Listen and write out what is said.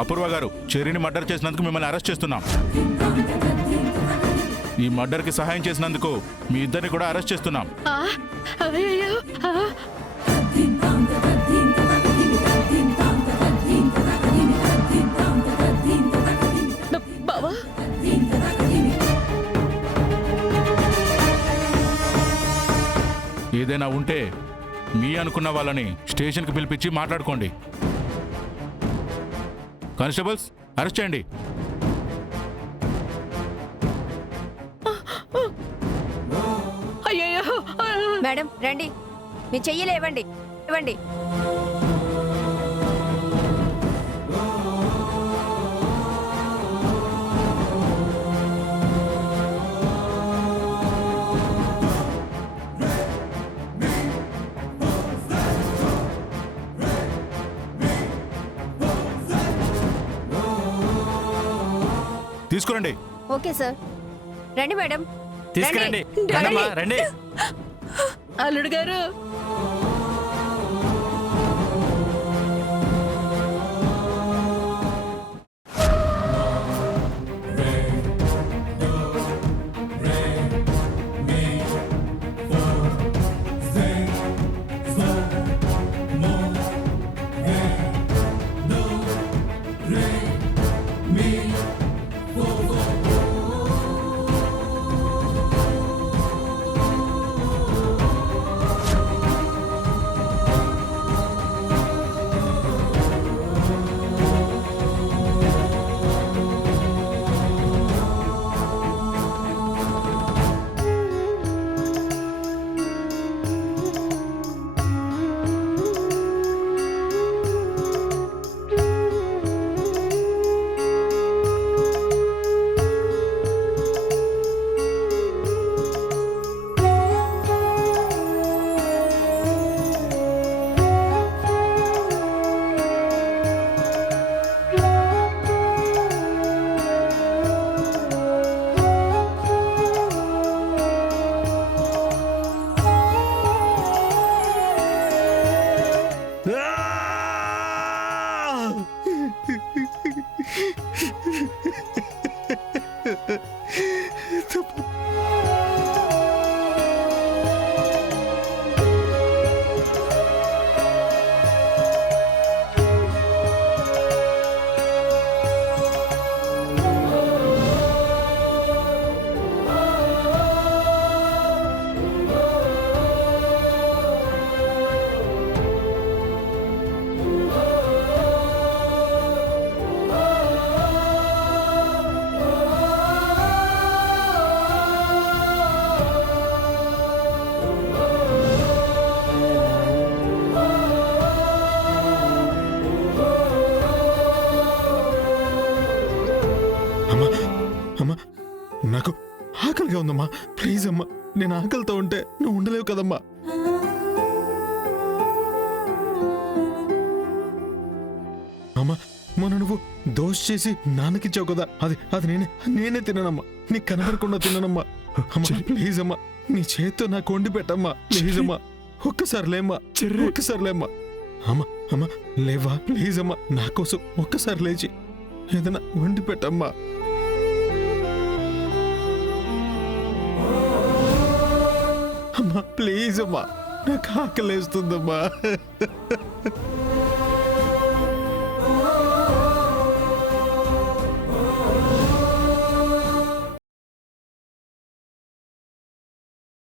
అపూర్వ గారు, చెర్రీని మర్డర్ చేసినందుకు మిమ్మల్ని అరెస్ట్ చేస్తున్నాం. ఈ మర్డర్కి సహాయం చేసినందుకు మీ ఇద్దరిని కూడా అరెస్ట్ చేస్తున్నాం. ఏదైనా ఉంటే మీ అనుకున్న వాళ్ళని స్టేషన్కి పిలిపించి మాట్లాడుకోండి. కానిస్టేబుల్స్, అరెస్ట్ చేయండి. మేడం రండి, మీ చెయ్యి లేవండి, ఇవ్వండి. తీసుకురండి. ఓకే సార్, రండి మేడం, తీసుకురండి. రండి. అల్లుడు గారు, నాకు ఆకలిగా ఉందమ్మా, ప్లీజ్ అమ్మా. నేను ఆకలితో ఉంటే నువ్వు ఉండలేవు కదమ్మా. అమ్మా, మొన్న నువ్వు దోశ చేసి నాన్నకిచ్చావు కదా, అది నేనే తిన్నానమ్మా. నీకు కనబడకుండా తిన్నానమ్మా. అమ్మా ప్లీజ్ అమ్మా, నీ చేత్తో నాకు వండి పెట్టమ్మా, ప్లీజ్ అమ్మా. ఒక్కసారి లేమ్మా, ఒక్కసారి లేమ్మా. అమ్మా అమ్మా లేవా, ప్లీజ్ అమ్మా, నా కోసం ఒక్కసారి లేచి ఏదైనా వండి పెట్టమ్మా. అమ్మా ప్లీజ్ అమ్మా, నాకు ఆకలేస్తుందమ్మా.